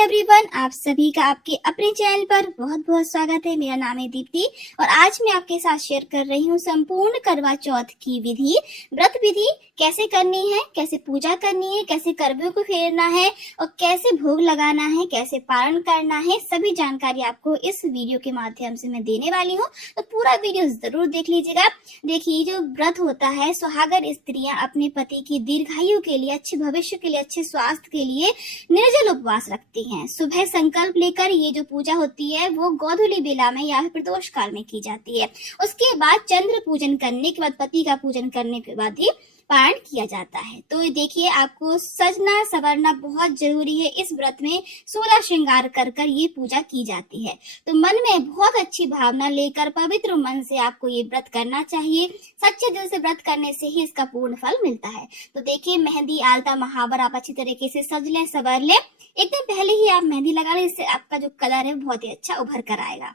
Everyone, आप सभी का आपके अपने चैनल पर बहुत बहुत स्वागत है। मेरा नाम है दीप्ति और आज मैं आपके साथ शेयर कर रही हूँ संपूर्ण करवा चौथ की विधि, व्रत विधि कैसे करनी है, कैसे पूजा करनी है, कैसे करवे को फेरना है और कैसे भोग लगाना है, कैसे पारण करना है। सभी जानकारी आपको इस वीडियो के माध्यम से मैं देने वाली हूँ, तो पूरा वीडियो जरूर देख लीजिएगा। देखिए, जो व्रत होता है, सुहागर स्त्रियां अपने पति की दीर्घायु के लिए, अच्छे भविष्य के लिए, अच्छे स्वास्थ्य के लिए निर्जल उपवास रखती हैं। सुबह संकल्प लेकर ये जो पूजा होती है वो गोधूली बेला में या फिर प्रदोष काल में की जाती है। उसके बाद चंद्र पूजन करने के बाद, पति का पूजन करने के बाद ही पारण किया जाता है। तो देखिए, आपको सजना संवरना बहुत जरूरी है। इस व्रत में 16 श्रृंगार कर कर ये पूजा की जाती है। तो मन में बहुत अच्छी भावना लेकर पवित्र मन से आपको ये व्रत करना चाहिए। सच्चे दिल से व्रत करने से ही इसका पूर्ण फल मिलता है। तो देखिए, मेहंदी, आलता, महावर आप अच्छी तरीके से सज लें, संवर लें। एकदम पहले ही आप मेहंदी लगा लें, इससे आपका जो कलर है बहुत ही अच्छा उभर कर आएगा।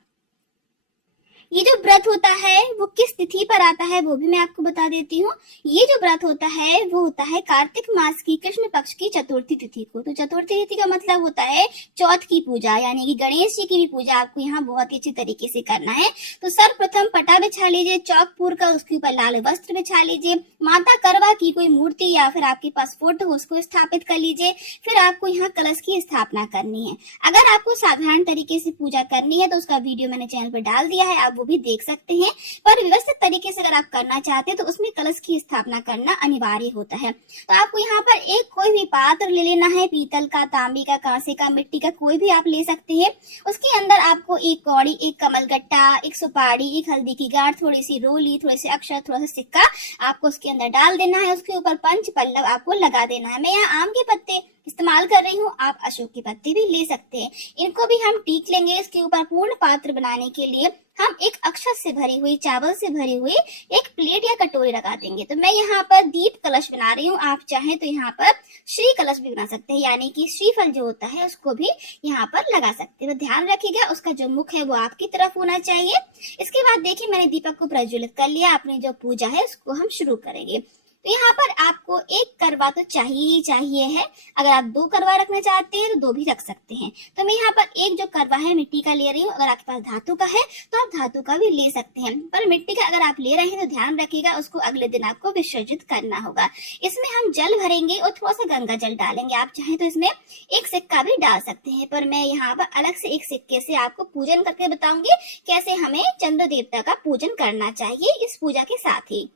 ये जो व्रत होता है वो किस तिथि पर आता है वो भी मैं आपको बता देती हूँ। ये जो व्रत होता है वो होता है कार्तिक मास की कृष्ण पक्ष की चतुर्थी तिथि को। तो चतुर्थी तिथि का मतलब होता है चौथ की पूजा, यानी कि गणेश जी की भी पूजा आपको यहाँ बहुत ही अच्छी तरीके से करना है। तो सर्वप्रथम पटा बिछा लीजिए चौक का, उसके ऊपर लाल वस्त्र बिछा लीजिए। माता करवा की कोई मूर्ति या फिर आपके पास फोटो हो उसको स्थापित कर लीजिए। फिर आपको यहाँ कलश की स्थापना करनी है। अगर आपको साधारण तरीके से पूजा करनी है तो उसका वीडियो मैंने चैनल पर डाल दिया है, आप वो भी देख सकते हैं। पर व्यवस्थित तरीके से अगर आप करना चाहते हैं तो उसमें कलश की स्थापना करना अनिवार्य होता है। तो आपको यहाँ पर एक कोई भी पात्र ले लेना है, पीतल का, तांबे का, कांसे का, मिट्टी का, कोई भी आप ले सकते हैं। उसके अंदर आपको एक कौड़ी, एक कमलगट्टा, एक सुपारी, एक हल्दी की गांठ, थोड़ी सी रोली, थोड़े से अक्षर, थोड़ा सा सिक्का आपको उसके अंदर डाल देना है। उसके ऊपर पंच पल्लव आपको लगा देना है। मैं यहाँ आम के पत्ते इस्तेमाल कर रही हूँ, आप अशोक के पत्ते भी ले सकते हैं। इनको भी हम टीक लेंगे। इसके ऊपर पूर्ण पात्र बनाने के लिए हम एक अक्षत से भरी हुई, चावल से भरी हुई एक प्लेट या कटोरी लगा देंगे। तो मैं यहाँ पर दीप कलश बना रही हूँ। आप चाहें तो यहाँ पर श्री कलश भी बना सकते हैं, यानी कि श्रीफल जो होता है उसको भी यहाँ पर लगा सकते हैं। तो ध्यान रखिएगा, उसका जो मुख है वो आपकी तरफ होना चाहिए। इसके बाद देखिए, मैंने दीपक को प्रज्वलित कर लिया। अपनी जो पूजा है उसको हम शुरू करेंगे। तो यहाँ पर आपको एक करवा तो चाहिए ही चाहिए है। अगर आप 2 करवा रखना चाहते हैं तो 2 भी रख सकते हैं। तो मैं यहाँ पर एक जो करवा है मिट्टी का ले रही हूँ। अगर आपके पास धातु का है तो आप धातु का भी ले सकते हैं, पर मिट्टी का अगर आप ले रहे हैं तो ध्यान रखिएगा उसको अगले दिन आपको विसर्जित करना होगा। इसमें हम जल भरेंगे और थोड़ा सा गंगा जल डालेंगे। आप चाहें तो इसमें एक सिक्का भी डाल सकते हैं, पर मैं यहाँ पर अलग से एक सिक्के से आपको पूजन करके बताऊंगी कैसे हमें चंद्र देवता का पूजन करना चाहिए इस पूजा के साथ ही।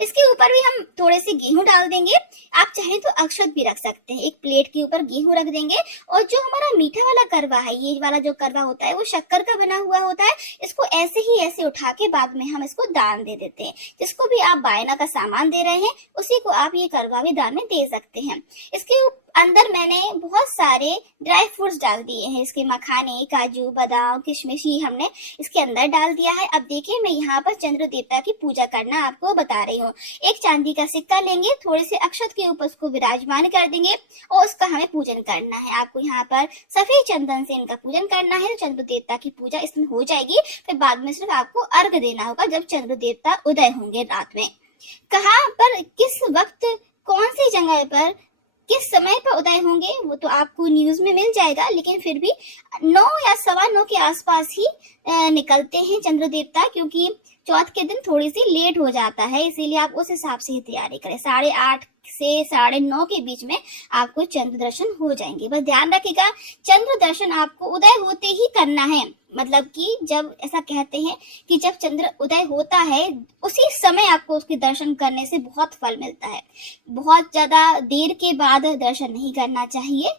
इसके ऊपर भी हम थोड़े से गेहूं डाल देंगे। आप चाहें तो अक्षत भी रख सकते हैं। एक प्लेट के ऊपर गेहूं रख देंगे। और जो हमारा मीठा वाला करवा है, ये वाला जो करवा होता है वो शक्कर का बना हुआ होता है। इसको ऐसे ही ऐसे उठा के बाद में हम इसको दान दे देते हैं। जिसको भी आप बायना का सामान दे रहे हैं उसी को आप ये करवा भी दान में दे सकते हैं। इसके अंदर मैंने बहुत सारे ड्राई फ्रूट्स डाल दिए हैं। इसके मखाने, काजू, बादाम, किशमिश ही हमने इसके अंदर डाल दिया है। अब देखिए, मैं यहाँ पर चंद्र देवता की पूजा करना आपको बता रही हूँ। एक चांदी का सिक्का लेंगे, थोड़े से अक्षत के ऊपर उसको विराजमान कर देंगे और उसका हमें पूजन करना है। आपको यहाँ पर सफेद चंदन से इनका पूजन करना है। तो चंद्र देवता की पूजा इसमें हो जाएगी। फिर बाद में सिर्फ आपको अर्घ देना होगा जब चंद्र देवता उदय होंगे रात में। कहाँ पर, किस वक्त, कौन सी जगह पर, किस समय पर उदय होंगे वो तो आपको न्यूज में मिल जाएगा, लेकिन फिर भी 9 या 9:15 के आसपास ही निकलते हैं चंद्र देवता, क्योंकि चौथ के दिन थोड़ी सी लेट हो जाता है। इसीलिए आप उस हिसाब से ही तैयारी करें। 8:30 से 9:30 के बीच में आपको चंद्र दर्शन हो जाएंगे। बस ध्यान रखिएगा, चंद्र दर्शन आपको उदय होते ही करना है। मतलब कि जब ऐसा कहते हैं कि जब चंद्र उदय होता है उसी समय आपको उसके दर्शन करने से बहुत फल मिलता है। बहुत ज्यादा देर के बाद दर्शन नहीं करना चाहिए।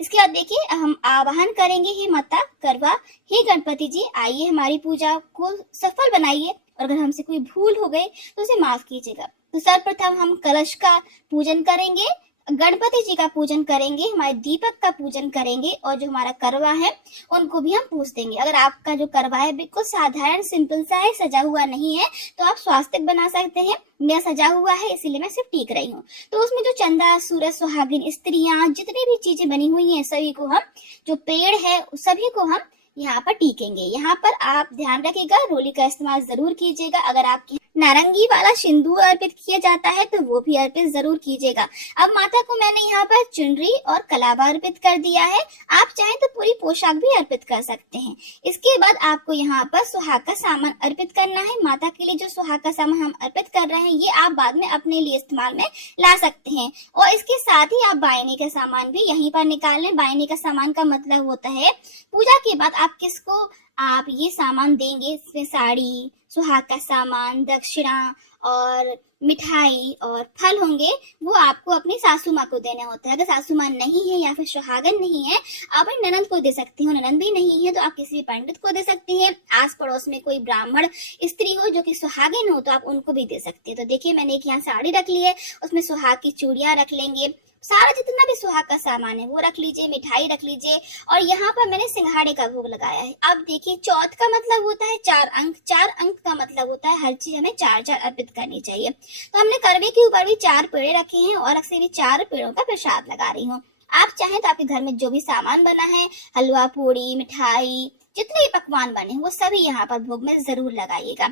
इसके बाद देखिए, हम आवाहन करेंगे, हे माता करवा, हे गणपति जी, आइए हमारी पूजा को सफल बनाइए और अगर हमसे कोई भूल हो गई तो उसे माफ कीजिएगा। तो सर्वप्रथम हम कलश का पूजन करेंगे, गणपति जी का पूजन करेंगे, हमारे दीपक का पूजन करेंगे और जो हमारा करवा है उनको भी हम पूज देंगे। अगर आपका जो करवा है बिल्कुल साधारण सिंपल सा है, सजा हुआ नहीं है, तो आप स्वास्तिक बना सकते हैं। मेरा सजा हुआ है इसीलिए मैं सिर्फ टीक रही हूँ। तो उसमें जो चंदा, सूरज, सुहागिन स्त्रियां, जितनी भी चीजें बनी हुई हैं सभी को हम, जो पेड़ है सभी को हम यहाँ पर टीकेंगे। यहाँ पर आप ध्यान रखिएगा, रोली का इस्तेमाल जरूर कीजिएगा। अगर आपके नारंगी वाला सिंदूर अर्पित किया जाता है तो वो भी अर्पित जरूर कीजिएगा। अब माता को मैंने यहाँ पर चुनरी और कलावा अर्पित कर दिया है। आप चाहें तो पूरी पोशाक भी अर्पित कर सकते हैं। इसके बाद आपको यहाँ पर सुहाग का सामान अर्पित करना है। माता के लिए जो सुहाग का सामान हम अर्पित कर रहे हैं ये आप बाद में अपने लिए इस्तेमाल में ला सकते हैं। और इसके साथ ही आप बायने का सामान भी यहीं पर निकाल लें। बायने का सामान का मतलब होता है पूजा के बाद आप किसको आप ये सामान देंगे, इसमें साड़ी, सुहाग का सामान, दक्षिणा और मिठाई और फल होंगे, वो आपको अपनी सासू माँ को देने होते हैं। अगर सासू माँ नहीं है या फिर सुहागन नहीं है, आप अपनी ननंद को दे सकती हो। ननंद भी नहीं है तो आप किसी भी पंडित को दे सकती हैं। आस पड़ोस में कोई ब्राह्मण स्त्री हो जो कि सुहागिन हो तो आप उनको भी दे सकती है। तो देखिए मैंने एक यहाँ साड़ी रख ली है, उसमें सुहाग की चूड़ियां रख लेंगे, सारा जितना भी सुहाग का सामान है वो रख लीजिए, मिठाई रख लीजिए। और यहाँ पर मैंने सिंघाड़े का भोग लगाया है। अब देखिए चौथ का मतलब होता है 4 अंक, 4 अंक का मतलब होता है हर चीज हमें 4-4 अर्पित करनी चाहिए। तो हमने करवे के ऊपर भी 4 पेड़े रखे हैं और अक्सर भी 4 पेड़ों का प्रसाद लगा रही हूँ। आप चाहें तो आपके घर में जो भी सामान बना है, हलवा पूड़ी मिठाई जितने भी पकवान बने वो सभी यहाँ पर भोग में जरूर लगाइएगा।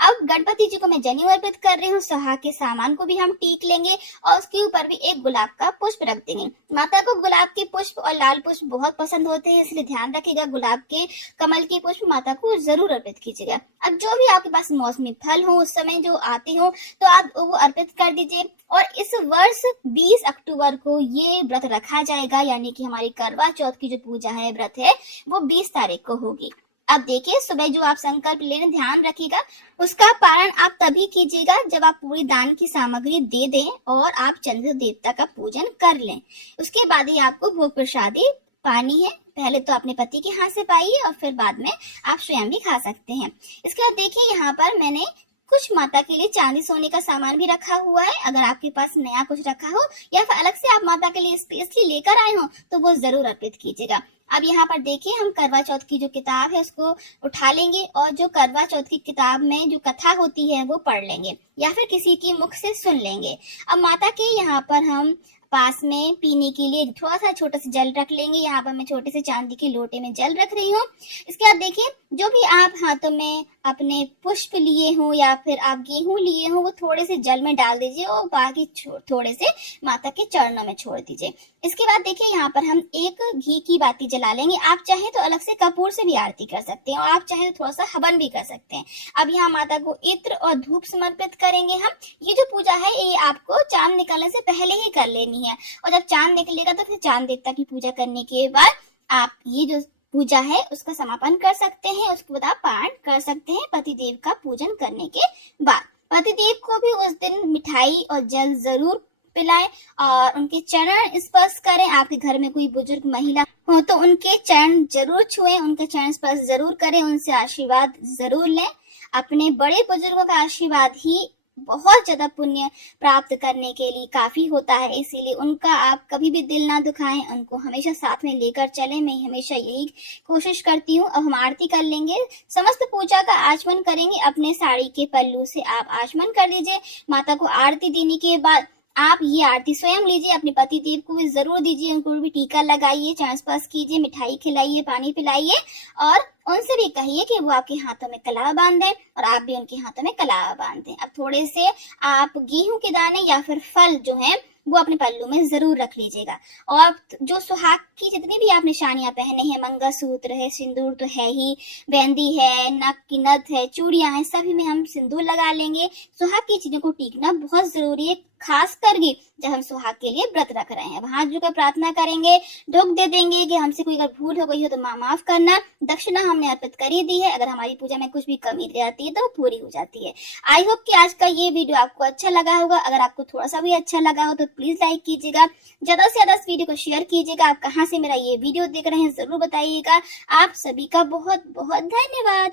अब गणपति जी को मैं जनेऊ अर्पित कर रही हूँ। सुहाग के सामान को भी हम टीक लेंगे और उसके ऊपर भी एक गुलाब का पुष्प रख देंगे। माता को गुलाब के पुष्प और लाल पुष्प बहुत पसंद होते हैं, इसलिए ध्यान रखिएगा गुलाब के कमल के पुष्प माता को जरूर अर्पित कीजिएगा। अब जो भी आपके पास मौसमी फल हो उस समय जो आते हो तो आप वो अर्पित कर दीजिए। और इस वर्ष 20 अक्टूबर को ये व्रत रखा जाएगा, यानी कि हमारी करवा चौथ की जो पूजा है, व्रत है, वो 20 तारीख को होगी। अब देखिए सुबह जो आप संकल्प लेने ध्यान रखिएगा उसका पालन आप तभी कीजिएगा जब आप पूरी दान की सामग्री दे दें और आप चंद्र देवता का पूजन कर लें। उसके बाद ही आपको भोग प्रसादी पानी है। पहले तो अपने पति के हाथ से पाइए और फिर बाद में आप स्वयं भी खा सकते हैं। इसके बाद देखिए यहाँ पर मैंने कुछ माता के लिए चांदी सोने का सामान भी रखा हुआ है। अगर आपके पास नया कुछ रखा हो या फिर अलग से आप माता के लिए स्पेशली लेकर आए हो तो वो जरूर अर्पित कीजिएगा। अब यहाँ पर देखिए हम करवा चौथ की जो किताब है उसको उठा लेंगे और जो करवा चौथ की किताब में जो कथा होती है वो पढ़ लेंगे या फिर किसी के मुख से सुन लेंगे। अब माता के यहाँ पर हम पास में पीने के लिए थोड़ा सा छोटा सा जल रख लेंगे। यहाँ पर मैं छोटे से चांदी के लोटे में जल रख रही हूँ। इसके बाद देखिए जो भी आप हाथों में अपने पुष्प लिए हो या फिर आप गेहूं लिए हो वो थोड़े से जल में डाल दीजिए और बाकी थोड़े से माता के चरणों में छोड़ दीजिए। इसके बाद देखिए यहाँ पर हम एक घी की बाती जला लेंगे। आप चाहे तो अलग से कपूर से भी आरती कर सकते हैं और आप चाहे तो थोड़ा सा हवन भी कर सकते हैं। अब यहाँ माता को इत्र और धूप समर्पित करेंगे हम। ये जो पूजा है ये आपको चांद निकलने से पहले ही कर लेनी है और जब चांद निकलेगा तो फिर चांद देवता की पूजा करने के बाद आप ये जो पूजा है उसका समापन कर सकते हैं। उसके बाद आप पारण कर सकते हैं। पतिदेव का पूजन करने के बाद पतिदेव को भी उस दिन मिठाई और जल जरूर पिलाएं और उनके चरण स्पर्श करें। आपके घर में कोई बुजुर्ग महिला हो तो उनके चरण जरूर छुएं, उनके चरण स्पर्श जरूर करें, उनसे आशीर्वाद जरूर लें। अपने बड़े बुजुर्गों का आशीर्वाद ही बहुत ज्यादा पुण्य प्राप्त करने के लिए काफी होता है, इसीलिए उनका आप कभी भी दिल ना दुखाएं, उनको हमेशा साथ में लेकर चलें। मैं हमेशा यही कोशिश करती हूँ। अब हम आरती कर लेंगे। समस्त पूजा का आचमन करेंगे। अपने साड़ी के पल्लू से आप आचमन कर लीजिए। माता को आरती देने के बाद आप ये आरती स्वयं लीजिए, अपने पति देव को भी जरूर दीजिए, उनको भी टीका लगाइए, चरण स्पर्श कीजिए, मिठाई खिलाइए, पानी पिलाइए और उनसे भी कहिए कि वो आपके हाथों में कलावा बांध दें और आप भी उनके हाथों में कलावा बांध दें। अब थोड़े से आप गेहूं के दाने या फिर फल जो है वो अपने पल्लू में जरूर रख लीजिएगा। और जो सुहाग की जितनी भी आप निशानियां पहने हैं, मंगलसूत्र है, सिंदूर तो है ही, मेहंदी है, नक की नथ है, चूड़ियां हैं, सभी में हम सिंदूर लगा लेंगे। सुहाग की चीजों को टीकना बहुत जरूरी है, खास करके जब हम सुहाग के लिए व्रत रख रहे हैं। हाथ जोड़कर प्रार्थना करेंगे, ढोक दे देंगे कि हमसे कोई अगर भूल हो गई हो तो माफ करना। दक्षिणा हमने अर्पित कर ही दी है, अगर हमारी पूजा में कुछ भी कमी रह जाती है तो पूरी हो जाती है। आई होप कि आज का ये वीडियो आपको अच्छा लगा होगा। अगर आपको थोड़ा सा भी अच्छा लगा हो तो प्लीज लाइक कीजिएगा, ज्यादा से ज्यादा इस वीडियो को शेयर कीजिएगा। आप कहाँ से मेरा ये वीडियो देख रहे हैं जरूर बताइएगा। आप सभी का बहुत बहुत धन्यवाद।